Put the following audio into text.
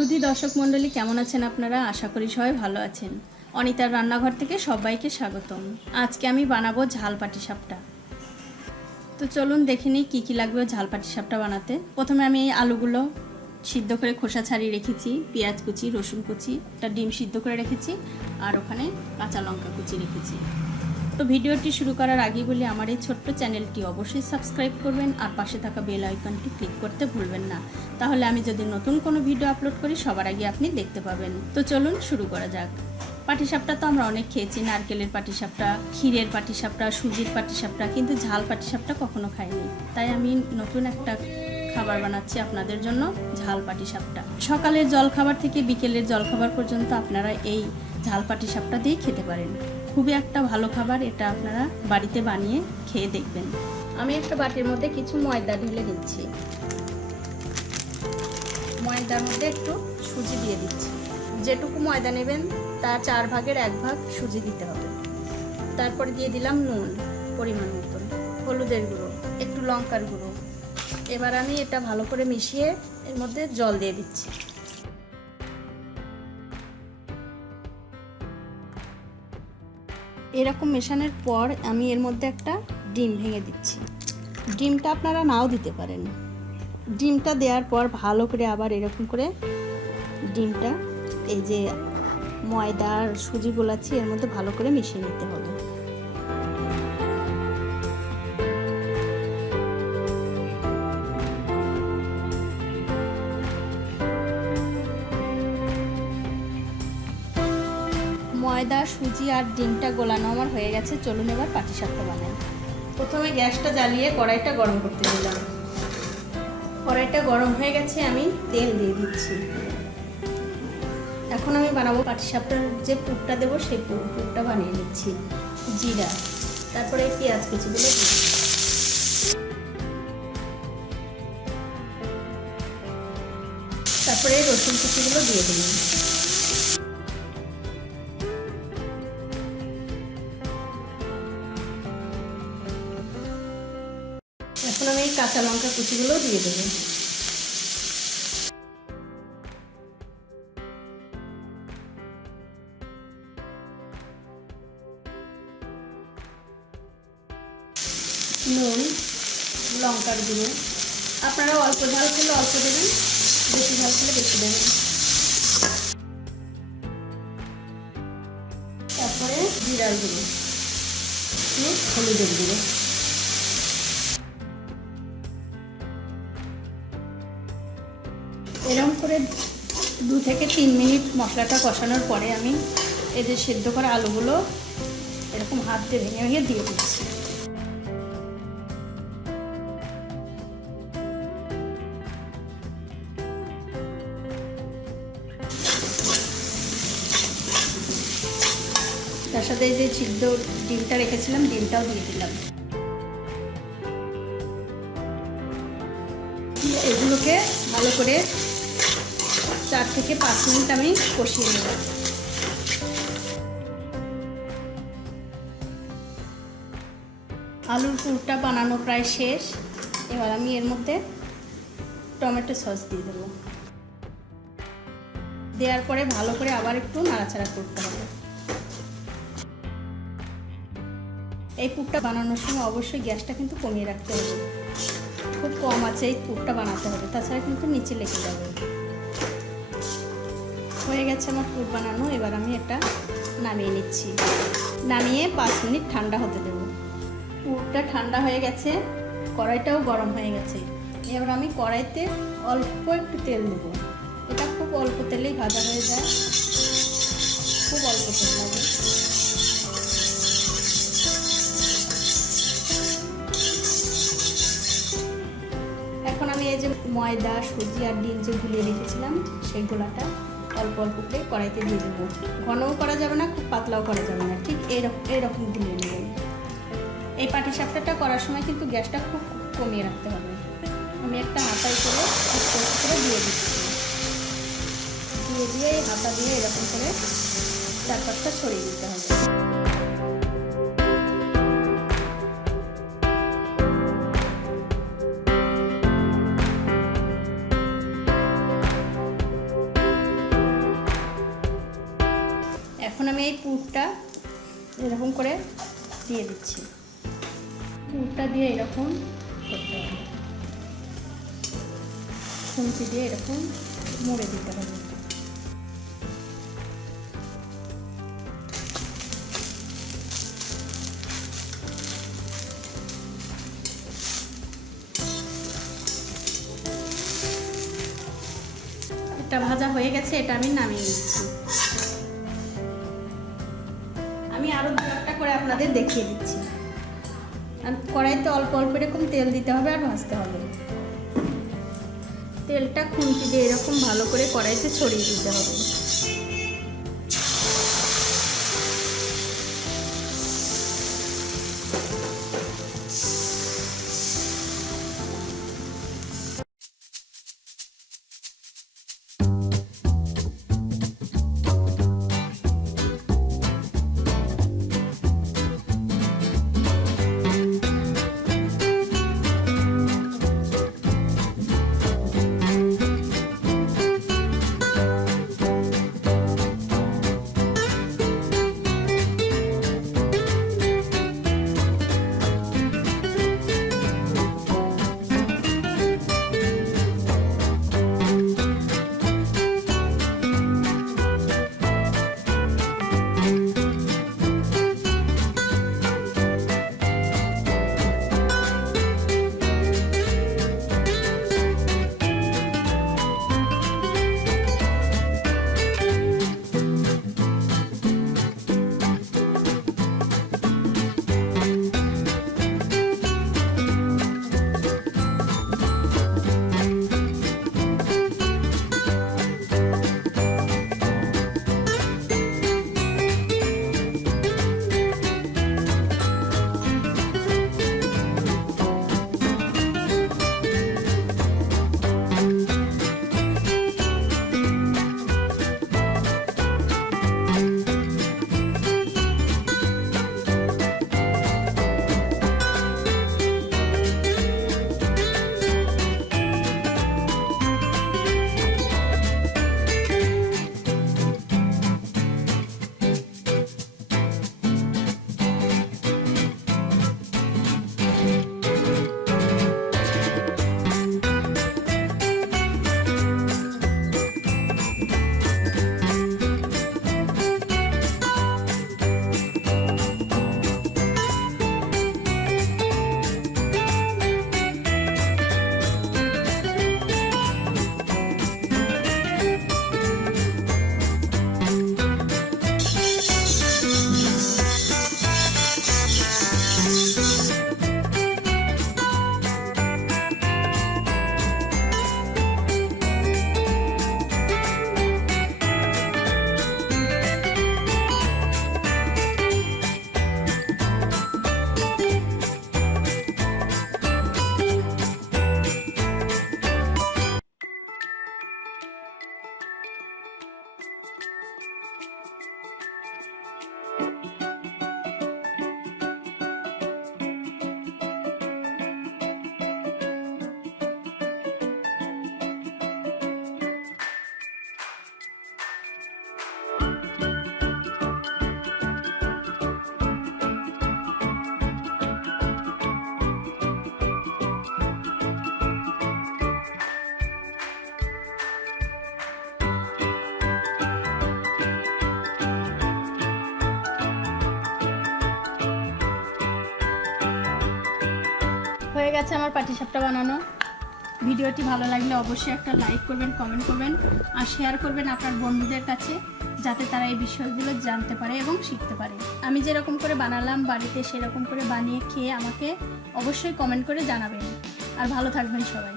সুধী দর্শক মণ্ডলী কেমন আছেন আপনারা? আশা করি সবাই ভালো আছেন। অনিতার রান্নাঘর থেকে সবাইকে স্বাগতম। আজকে আমি বানাবো ঝাল পাটিসাপটা। তো চলুন দেখে নিই কী কী লাগবে ঝাল পাটিসাপটা বানাতে। প্রথমে আমি এই আলুগুলো সিদ্ধ করে খোসা ছাড়িয়ে রেখেছি, পেঁয়াজ কুচি, রসুন কুচি, একটা ডিম সিদ্ধ করে রেখেছি, আর ওখানে কাঁচা লঙ্কা কুচি রেখেছি। তো ভিডিওটি শুরু করার আগে বলি, আমার এই ছোট্ট চ্যানেলটি অবশ্যই সাবস্ক্রাইব করবেন আর পাশে থাকা বেল আইকনটি ক্লিক করতে ভুলবেন না, তাহলে আমি যদি নতুন কোনো ভিডিও আপলোড করি সবার আগে আপনি দেখতে পাবেন। তো চলুন শুরু করা যাক। পাটিসাপটা তো আমরা অনেক খেয়েছি, নারকেলের পাটিসাপটা, ক্ষীরের পাটিসাপটা, সুজির পাটিসাপটা, কিন্তু ঝাল পাটিসাপটা কখনো খাইনি। তাই আমি নতুন একটা খাবার বানাচ্ছি আপনাদের জন্য, ঝাল পাটিসাপটা। সকালের জলখাবার থেকে বিকেলের জলখাবার পর্যন্ত আপনারা এই ঝাল পাটিসাপটা দিয়েই খেতে পারেন। খুবই একটা ভালো খাবার, এটা আপনারা বাড়িতে বানিয়ে খেয়ে দেখবেন। আমি একটা বাটির মধ্যে কিছু ময়দা ঢেলে দিচ্ছি, ময়দার মধ্যে একটু সুজি দিয়ে দিচ্ছি। যেটুকু ময়দা নেবেন তার 4 ভাগের 1 ভাগ সুজি দিতে হবে। তারপরে দিয়ে দিলাম নুন পরিমাণ মতন, হলুদের গুঁড়ো, একটু লঙ্কার গুঁড়ো। এবার আমি এটা ভালো করে মিশিয়ে এর মধ্যে জল দিয়ে দিচ্ছি। এরকম মেশানোর পর আমি এর মধ্যে একটা ডিম ভেঙে দিচ্ছি। ডিমটা আপনারা নাও দিতে পারেন। ডিমটা দেওয়ার পর ভালো করে আবার এরকম করে ডিমটা এই যে ময়দা আর সুজি গোলাচ্ছি এর মধ্যে ভালো করে মিশিয়ে নিতে হবে। ময়দা, সুজি আর ডিমটা গোলানো আমার হয়ে গেছে। চলুন এবার পাটিসাপটা বানাই। প্রথমে গ্যাসটা জ্বালিয়ে কড়াইটা গরম করতে দিলাম। কড়াইটা গরম হয়ে গেছে, আমি তেল দিয়ে দিচ্ছি। এখন আমি বানাবো পাটিসাপটার যে পুরটা দেবো সেই পুরটা বানিয়ে নিচ্ছি। জিরা, তারপরে পেঁয়াজ কুচিগুলো দিই, তারপরে রসুন কুচিগুলো দিয়ে দিলাম। এখন আমি এই কাঁচা লঙ্কা কুচিগুলো দিয়ে দেবো। নুন, লঙ্কার গুঁড়ো, আপনারা অল্প ঝাল খেলে অল্প দেবেন, বেশি ঝাল খেলে বেশি দেবেন। তারপরে জিরার গুঁড়ো, হলুদের গুঁড়ো। এরকম করে 2 থেকে 3 মিনিট মশলাটা কষানোর পরে আমি এই যে সেদ্ধ করা আলুগুলো এরকম হাত দিয়ে ভেঙে ভেঙে দিয়ে দিচ্ছি। তার সাথে এই যে সিদ্ধ ডিমটা রেখেছিলাম, ডিমটাও দিয়ে দিলাম। এগুলোকে ভালো করে 4 থেকে 5 মিনিট আমি কষিয়ে নেব। আলুর পুরটা বানানো প্রায় শেষ। এবার আমি এর মধ্যে টমেটো সস দিয়ে দেবো। দেওয়ার পরে ভালো করে আবার একটু নাড়াচাড়া করতে হবে। এই পুরটা বানানোর সময় অবশ্যই গ্যাসটা কিন্তু কমিয়ে রাখতে হবে, খুব কম আছে এই পুরটা বানাতে হবে, তাছাড়া কিন্তু নিচে লেগে যাবে। হয়ে গেছে আমার পুর বানানো। এবার আমি এটা নামিয়ে নিচ্ছি। নামিয়ে 5 মিনিট ঠান্ডা হতে দেব। পুরটা ঠান্ডা হয়ে গেছে, কড়াইটাও গরম হয়ে গেছে। এবার আমি কড়াইতে অল্প একটু তেল দেব। এটা খুব অল্প তেলেই ভাজা হয়ে যায়, খুব অল্প তেল লাগে। এখন আমি এই যে ময়দা, সুজি আর ডিম যে গুলিয়ে রেখেছিলাম সেই গোলাটা অল্প অল্প করে কড়াইতে দিয়ে দেবো। ঘনও করা যাবে না, খুব পাতলাও করা যাবে না, ঠিক এইরকম গুলিয়ে নেবেন। এই পাটিসাপটাটা করার সময় কিন্তু গ্যাসটা খুব কমিয়ে রাখতে হবে। আমি একটা হাতায় করে দিয়ে দিচ্ছি, দিয়ে এই হাতা দিয়ে এরকম করে 4-5টা ছড়িয়ে দিতে হবে। এখন আমি এই পুরটা এরকম করে দিয়ে দিচ্ছি। পুরটা দিয়ে এরকম করতে হবে, খুন্তি দিয়ে এরকম মুড়ে দিতে হবে। এটা ভাজা হয়ে গেছে, এটা আমি নামিয়ে নিচ্ছি। আমি আরো দু একটা করে আপনাদের দেখিয়ে দিচ্ছি। আর কড়াইতে অল্প অল্প এরকম তেল দিতে হবে আর ভাজতে হবে। তেলটা খুন্তি দিয়ে এরকম ভালো করে কড়াইতে ছড়িয়ে দিতে হবে। হয়ে গেছে আমার পাটিসাপটা বানানো। ভিডিওটি ভালো লাগলে অবশ্যই একটা লাইক করবেন, কমেন্ট করবেন আর শেয়ার করবেন আপনার বন্ধুদের কাছে, যাতে তারা এই বিষয়গুলো জানতে পারে এবং শিখতে পারে। আমি যেরকম করে বানালাম বাড়িতে সেরকম করে বানিয়ে খেয়ে আমাকে অবশ্যই কমেন্ট করে জানাবেন। আর ভালো থাকবেন সবাই।